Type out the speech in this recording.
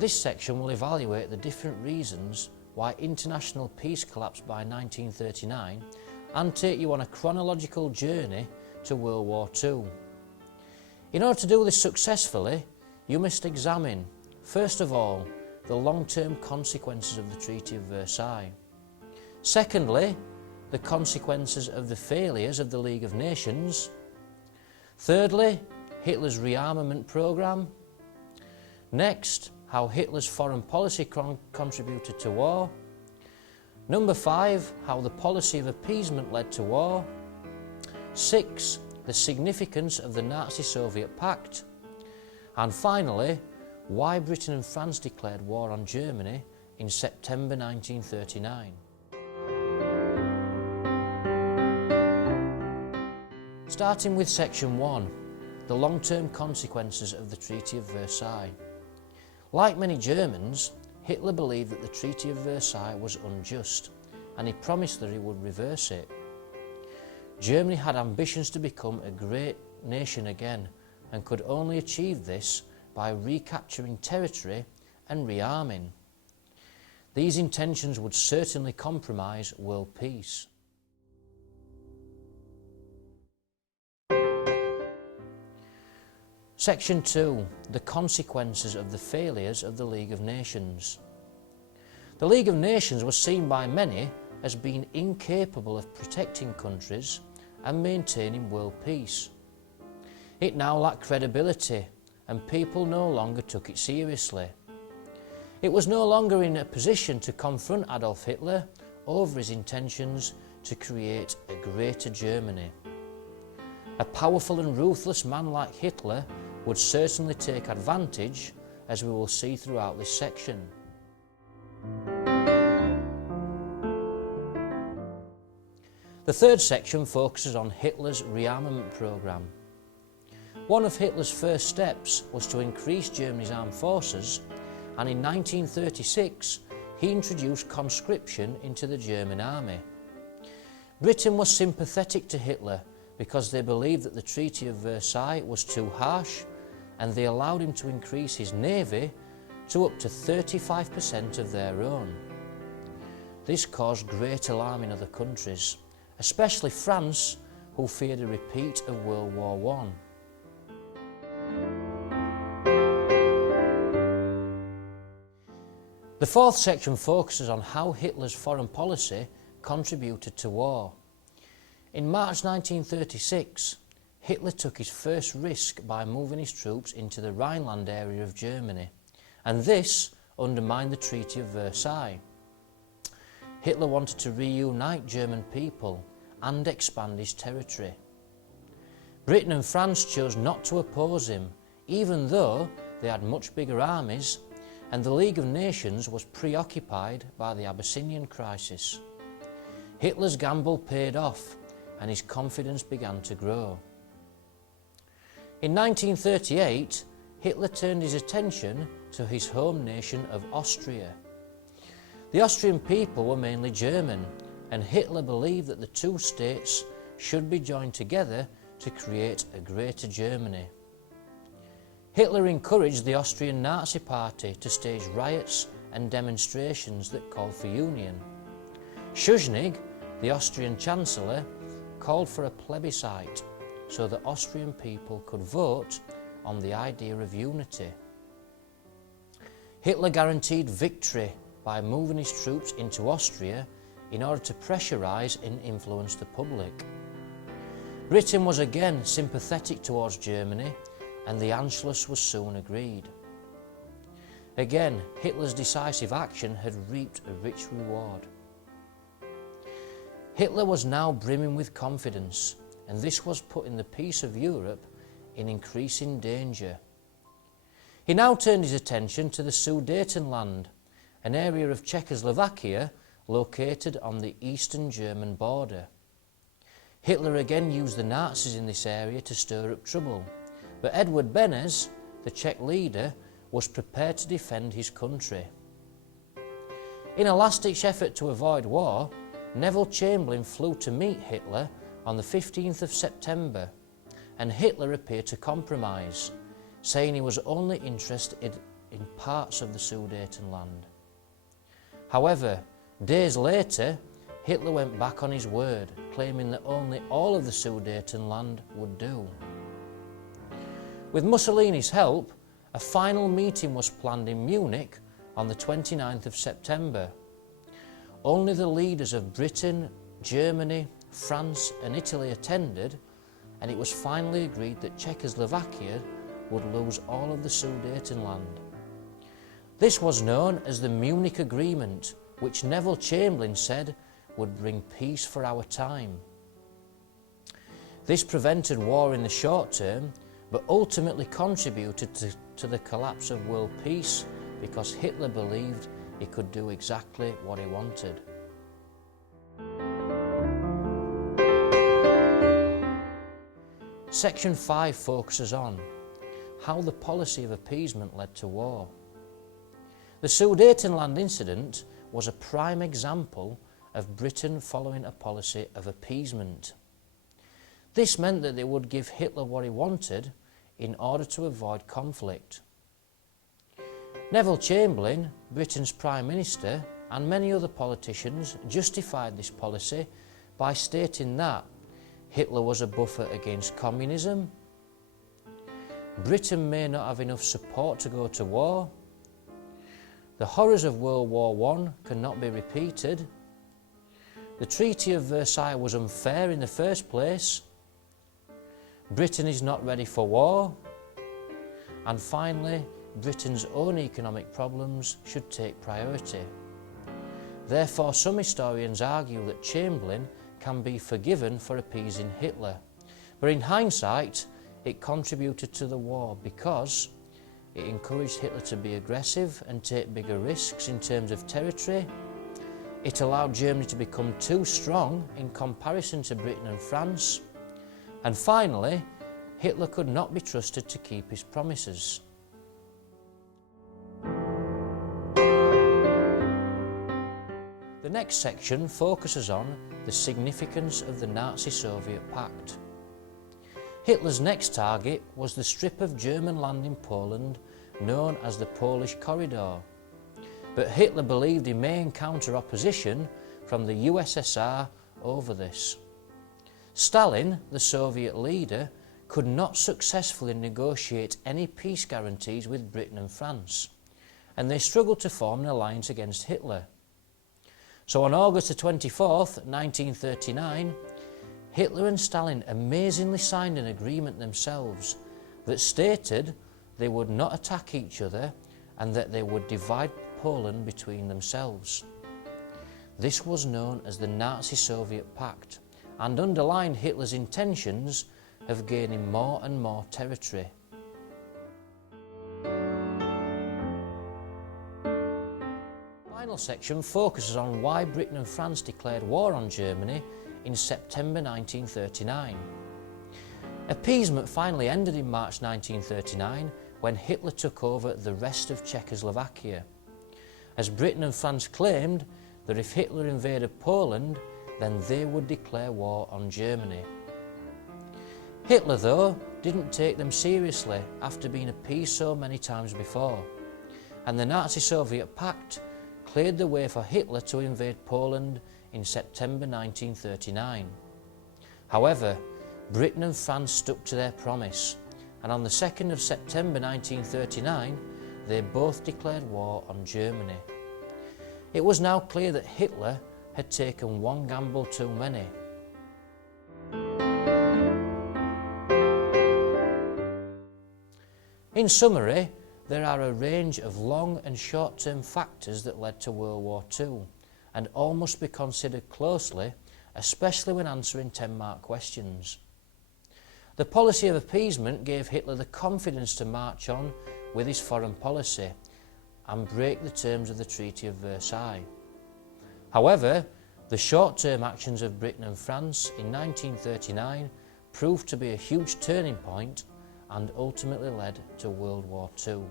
This section will evaluate the different reasons why international peace collapsed by 1939 and take you on a chronological journey to World War II. In order to do this successfully, you must examine, first of all, the long-term consequences of the Treaty of Versailles. Secondly, the consequences of the failures of the League of Nations. Thirdly, Hitler's rearmament programme. Next, how Hitler's foreign policy contributed to war. Number 5, how the policy of appeasement led to war. 6, the significance of the Nazi-Soviet Pact. And finally, why Britain and France declared war on Germany in September 1939. Starting with Section 1, the long-term consequences of the Treaty of Versailles. Like many Germans, Hitler believed that the Treaty of Versailles was unjust, and he promised that he would reverse it. Germany had ambitions to become a great nation again, and could only achieve this by recapturing territory and rearming. These intentions would certainly compromise world peace. Section 2, the consequences of the failures of the League of Nations. The League of Nations was seen by many as being incapable of protecting countries and maintaining world peace. It now lacked credibility, and people no longer took it seriously. It was no longer in a position to confront Adolf Hitler over his intentions to create a greater Germany. A powerful and ruthless man like Hitler would certainly take advantage, as we will see throughout this section. The third section focuses on Hitler's rearmament programme. One of Hitler's first steps was to increase Germany's armed forces, and in 1936 he introduced conscription into the German army. Britain was sympathetic to Hitler because they believed that the Treaty of Versailles was too harsh, and they allowed him to increase his navy to up to 35% of their own. This caused great alarm in other countries, especially France, who feared a repeat of World War I. The fourth section focuses on how Hitler's foreign policy contributed to war. In March 1936, Hitler took his first risk by moving his troops into the Rhineland area of Germany, and this undermined the Treaty of Versailles. Hitler wanted to reunite German people and expand his territory. Britain and France chose not to oppose him, even though they had much bigger armies, and the League of Nations was preoccupied by the Abyssinian crisis. Hitler's gamble paid off, and his confidence began to grow. In 1938, Hitler turned his attention to his home nation of Austria. The Austrian people were mainly German, and Hitler believed that the two states should be joined together to create a greater Germany. Hitler encouraged the Austrian Nazi Party to stage riots and demonstrations that called for union. Schuschnigg, the Austrian Chancellor, called for a plebiscite so that Austrian people could vote on the idea of unity. Hitler guaranteed victory by moving his troops into Austria in order to pressurise and influence the public. Britain was again sympathetic towards Germany, and the Anschluss was soon agreed. Again, Hitler's decisive action had reaped a rich reward. Hitler was now brimming with confidence, and this was putting the peace of Europe in increasing danger. He now turned his attention to the Sudetenland, an area of Czechoslovakia located on the eastern German border. Hitler again used the Nazis in this area to stir up trouble, but Edward Beneš, the Czech leader, was prepared to defend his country. In a last-ditch effort to avoid war, Neville Chamberlain flew to meet Hitler on the 15th of September, and Hitler appeared to compromise, saying he was only interested in parts of the Sudetenland. However, days later, Hitler went back on his word, claiming that only all of the Sudetenland would do. With Mussolini's help, a final meeting was planned in Munich on the 29th of September. Only the leaders of Britain, Germany, France and Italy attended, and it was finally agreed that Czechoslovakia would lose all of the Sudetenland. This was known as the Munich Agreement, which Neville Chamberlain said would bring peace for our time. This prevented war in the short term, but ultimately contributed to the collapse of world peace because Hitler believed he could do exactly what he wanted. Section 5 focuses on how the policy of appeasement led to war. The Sudetenland incident was a prime example of Britain following a policy of appeasement. This meant that they would give Hitler what he wanted in order to avoid conflict. Neville Chamberlain, Britain's Prime Minister, and many other politicians justified this policy by stating that Hitler was a buffer against communism, Britain may not have enough support to go to war, the horrors of World War I cannot be repeated, the Treaty of Versailles was unfair in the first place, Britain is not ready for war, and finally, Britain's own economic problems should take priority. Therefore, some historians argue that Chamberlain can be forgiven for appeasing Hitler, but in hindsight, it contributed to the war because it encouraged Hitler to be aggressive and take bigger risks in terms of territory. It allowed Germany to become too strong in comparison to Britain and France. And finally, Hitler could not be trusted to keep his promises. The next section focuses on the significance of the Nazi-Soviet Pact. Hitler's next target was the strip of German land in Poland known as the Polish Corridor, but Hitler believed he may encounter opposition from the USSR over this. Stalin, the Soviet leader, could not successfully negotiate any peace guarantees with Britain and France, and they struggled to form an alliance against Hitler. So on August the 24th, 1939, Hitler and Stalin amazingly signed an agreement themselves that stated they would not attack each other and that they would divide Poland between themselves. This was known as the Nazi-Soviet Pact and underlined Hitler's intentions of gaining more and more territory. The final section focuses on why Britain and France declared war on Germany in September 1939. Appeasement finally ended in March 1939 when Hitler took over the rest of Czechoslovakia, as Britain and France claimed that if Hitler invaded Poland, then they would declare war on Germany. Hitler, though, didn't take them seriously after being appeased so many times before, and the Nazi-Soviet Pact cleared the way for Hitler to invade Poland in September 1939. However, Britain and France stuck to their promise, and on the 2nd of September 1939, they both declared war on Germany. It was now clear that Hitler had taken one gamble too many. In summary, there are a range of long and short-term factors that led to World War II, and all must be considered closely, especially when answering 10-mark questions. The policy of appeasement gave Hitler the confidence to march on with his foreign policy and break the terms of the Treaty of Versailles. However, the short-term actions of Britain and France in 1939 proved to be a huge turning point and ultimately led to World War II.